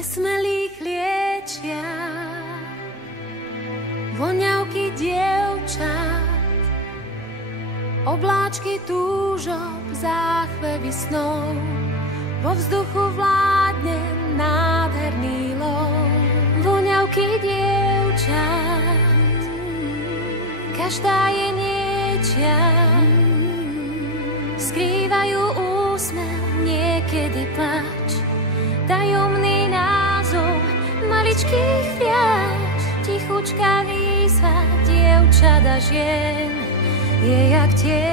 nesmelých liečia, voňavky dievčat, obláčky túžob, záchvevy snov, vo vzduchu vládne nádherný lov. Voňavky dievčat, každá je niečia, skrývajú úsmev, niekedy plač, tajomný názov maličkých fľaš, tichučká výzva dievčat a žien je jak tieň.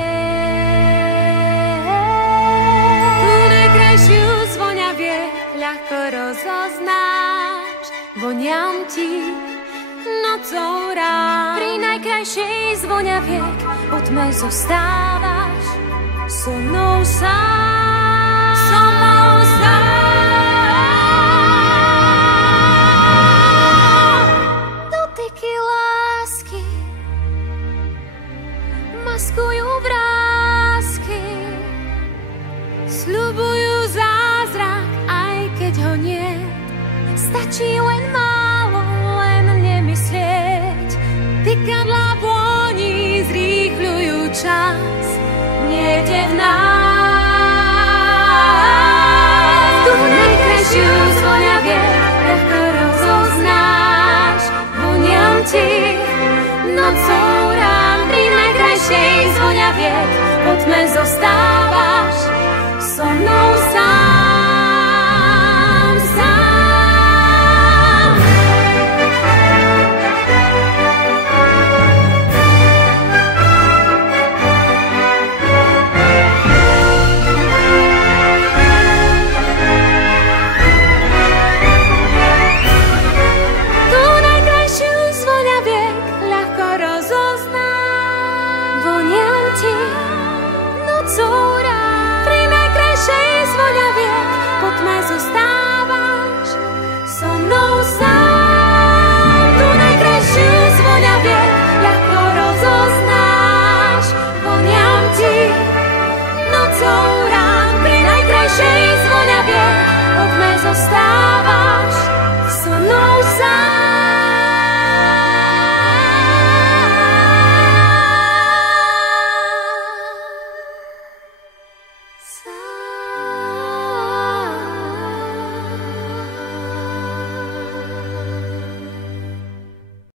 Tu najkrajšiu z voňaviek ľahko rozoznáš, voňam ti nocou rád. Pri najkrajšej z voňaviek o tme zostávaš so mnou sám, so mnou sám. Dotyky lásky maskujú vrásky, sľubujú zázrak, aj keď ho nie. Stačí len málo, len nemyslieť. Tykadlá vôni zrýchľujú čas niekde v nás. Tu najkrajšiu z voňaviek ľahko rozoznáš, voňam ti nocou rán. Pri najkrajšej z voňaviek po tme zostávaš so mnou sám.